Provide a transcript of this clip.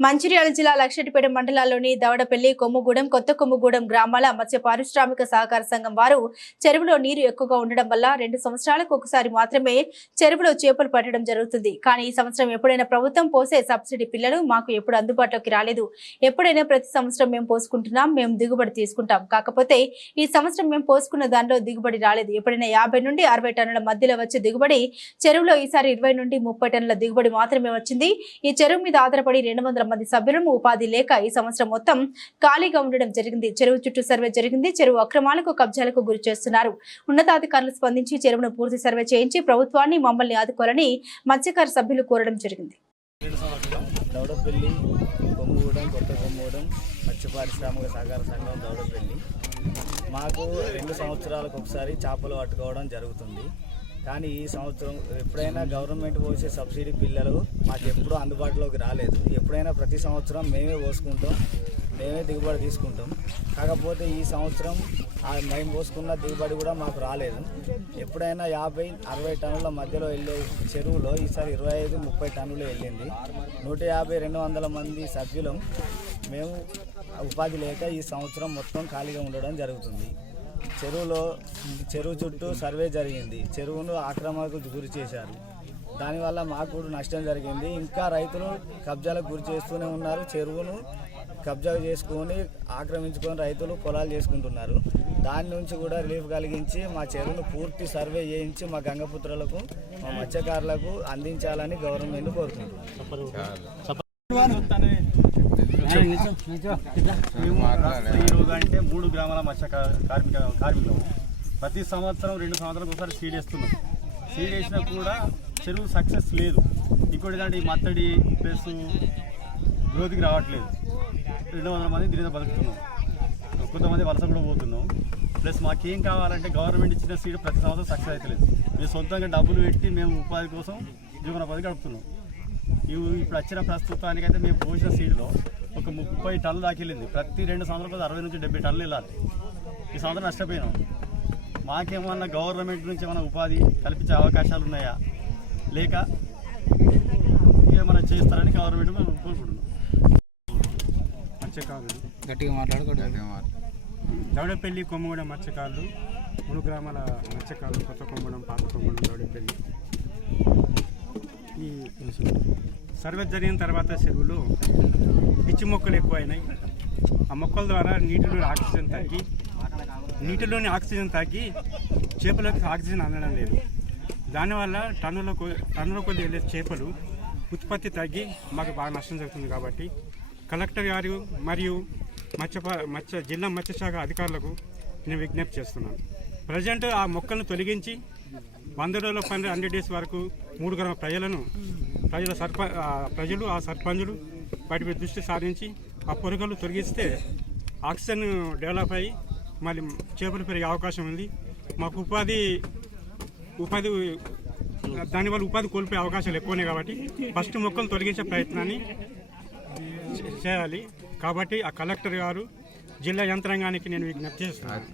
మంచిర్యాల జిల్లా లక్షటిపేట మండలాల్లోని దవడపల్లి కొమ్ముగూడెం కొత్త కొమ్ముగూడెం గ్రామాల మత్స్య పారిశ్రామిక సహకార సంఘం వారు చెరువులో నీరు ఎక్కువగా ఉండడం వల్ల రెండు సంవత్సరాలకు ఒకసారి మాత్రమే చెరువులో చేపలు పట్టడం జరుగుతుంది. కానీ ఈ సంవత్సరం ఎప్పుడైనా ప్రభుత్వం పోసే సబ్సిడీ పిల్లలు మాకు ఎప్పుడు అందుబాటులోకి రాలేదు. ఎప్పుడైనా ప్రతి సంవత్సరం మేము పోసుకుంటున్నాం మేము దిగుబడి తీసుకుంటాం. కాకపోతే ఈ సంవత్సరం మేము పోసుకున్న దానిలో దిగుబడి రాలేదు. ఎప్పుడైనా యాభై నుండి అరవై టన్నుల మధ్యలో వచ్చే దిగుబడి చెరువులో ఈసారి ఇరవై నుండి ముప్పై టన్నుల దిగుబడి మాత్రమే వచ్చింది. ఈ చెరువు మీద ఆధారపడి రెండు వందల మంది సభ్యులను ఉపాధి లేక ఈ సంవత్సరం మొత్తం ఖాళీగా ఉండడం జరిగింది. చెరువు చుట్టూ సర్వే జరిగింది. చెరువు అక్రమాలకు కబ్జాలకు గురి చేస్తున్నారు. ఉన్నతాధికారులు స్పందించి చెరువును పూర్తి సర్వే చేయించి ప్రభుత్వాన్ని మమ్మల్ని ఆదుకోవాలని మత్స్యకార సభ్యులు కోరడం జరిగింది. దౌడపల్లి కొత్త మత్స్య పారిశ్రామిక సహకార సంఘం దౌడపల్లి. మాకు రెండు సంవత్సరాలకు ఒకసారి చేపలు పట్టుకోవడం జరుగుతుంది. కానీ ఈ సంవత్సరం ఎప్పుడైనా గవర్నమెంట్ పోసే సబ్సిడీ పిల్లలు మాకు ఎప్పుడూ అందుబాటులోకి రాలేదు. ఎప్పుడైనా ప్రతి సంవత్సరం మేమే పోసుకుంటాం మేమే దిగుబడి తీసుకుంటాం. కాకపోతే ఈ సంవత్సరం మేము పోసుకున్న దిగుబడి కూడా మాకు రాలేదు. ఎప్పుడైనా యాభై అరవై టన్నుల మధ్యలో వెళ్ళే చెరువులో ఈసారి ఇరవై ఐదు ముప్పై టన్నులు వెళ్ళింది. నూట యాభై రెండు వందల మంది సభ్యులం మేము ఉపాధి లేక ఈ సంవత్సరం మొత్తం ఖాళీగా ఉండడం జరుగుతుంది. చెరువులో చెరువు చుట్టూ సర్వే జరిగింది. చెరువును ఆక్రమణకు గురి చేశారు. దానివల్ల మాకు కూడా నష్టం జరిగింది. ఇంకా రైతులు కబ్జాలకు గురి చేస్తూనే ఉన్నారు. చెరువును కబ్జా చేసుకొని ఆక్రమించుకొని రైతులు పొలాలు చేసుకుంటున్నారు. దాని నుంచి కూడా రిలీఫ్ కలిగించి మా చెరువును పూర్తి సర్వే చేయించి మా గంగపుత్రులకు మా మత్స్యకారులకు అందించాలని గవర్నమెంట్ కోరుకుంటున్నాం మేము ఈ రోజు అంటే మూడు గ్రామాల మత్స్య కా- కార్మిక కార్మికులు. ప్రతి సంవత్సరం రెండు సంవత్సరాలకు ఒకసారి సీడ్ వేస్తున్నాం సీడ్ వేసినా కూడా చెరువు సక్సెస్ లేదు. ఇంకోటి ఏంటంటే ఈ మత్తడి ప్లస్ గ్రోత్కి రావట్లేదు. రెండు వందల మంది దీనితో బతుకుతున్నాం. కొంతమంది వలస కూడా పోతున్నాం. ప్లస్ మాకేం కావాలంటే గవర్నమెంట్ ఇచ్చిన సీడ్ ప్రతి సంవత్సరం సక్సెస్ అవుతలేదు మేము సొంతంగా డబ్బులు పెట్టి మేము ఉపాధి కోసం జీవనోపాధి గడుపుతున్నాం. ఇవి ఇప్పుడు వచ్చిన ప్రస్తుతానికైతే మేము పోసిన సీడ్లో ఒక ముప్పై టన్నులు దాకా వెళ్ళింది. ప్రతి రెండు సంవత్సరాలు అరవై నుంచి డెబ్బై టన్నులు వెళ్ళాలి. ఈ సంవత్సరం నష్టపోయినాం. మాకేమన్నా గవర్నమెంట్ నుంచి ఏమైనా ఉపాధి కల్పించే అవకాశాలు ఉన్నాయా? లేక ఏమైనా చేస్తారని గవర్నమెంట్ మేము కోరుకుంటున్నాం. మత్స్యకారులు. గట్టిగా మాట్లాడకూడదు దౌడపల్లి కొమ్మగూడెం మత్స్యకారులు. మూడు గ్రామాల మత్స్యకారులు కొత్త కొమ్మగూడెం పాత కొమ్మగూడెం దౌడపల్లి. ఈ సర్వే జరిగిన తర్వాత చెరువులో పిచ్చి మొక్కలు ఎక్కువైనాయి. ఆ మొక్కల ద్వారా నీటిలో ఆక్సిజన్ తగ్గి నీటిలోని ఆక్సిజన్ తగ్గి చేపలకు ఆక్సిజన్ అందడం లేదు. దానివల్ల టన్నుల టన్నుల కొద్ది వెళ్ళే చేపలు ఉత్పత్తి తగ్గి మాకు బాగా నష్టం జరుగుతుంది కాబట్టి కలెక్టర్ గారు మరియు మత్స్య మత్స్య జిల్లా మత్స్యశాఖ అధికారులకు నేను విజ్ఞప్తి చేస్తున్నాను. ప్రజెంట్ ఆ మొక్కలను తొలగించి వంద రోజుల పని హండ్రెడ్ డేస్ వరకు మూడు గ్రామ ప్రజలను ప్రజల సర్ప ప్రజలు ఆ సర్పంచులు వాటిపై దృష్టి సారించి ఆ పొరుగులు తొలగిస్తే ఆక్సిజన్ డెవలప్ అయ్యి మళ్ళీ చేపలు పెరిగే అవకాశం ఉంది. మాకు ఉపాధి ఉపాధి దానివల్ల ఉపాధి కోల్పోయే అవకాశాలు ఎక్కువనే కాబట్టి ఫస్ట్ మొక్కలు తొలగించే ప్రయత్నాన్ని చేయాలి. కాబట్టి ఆ కలెక్టర్ గారు జిల్లా యంత్రాంగానికి నేను విజ్ఞప్తి చేస్తున్నాను.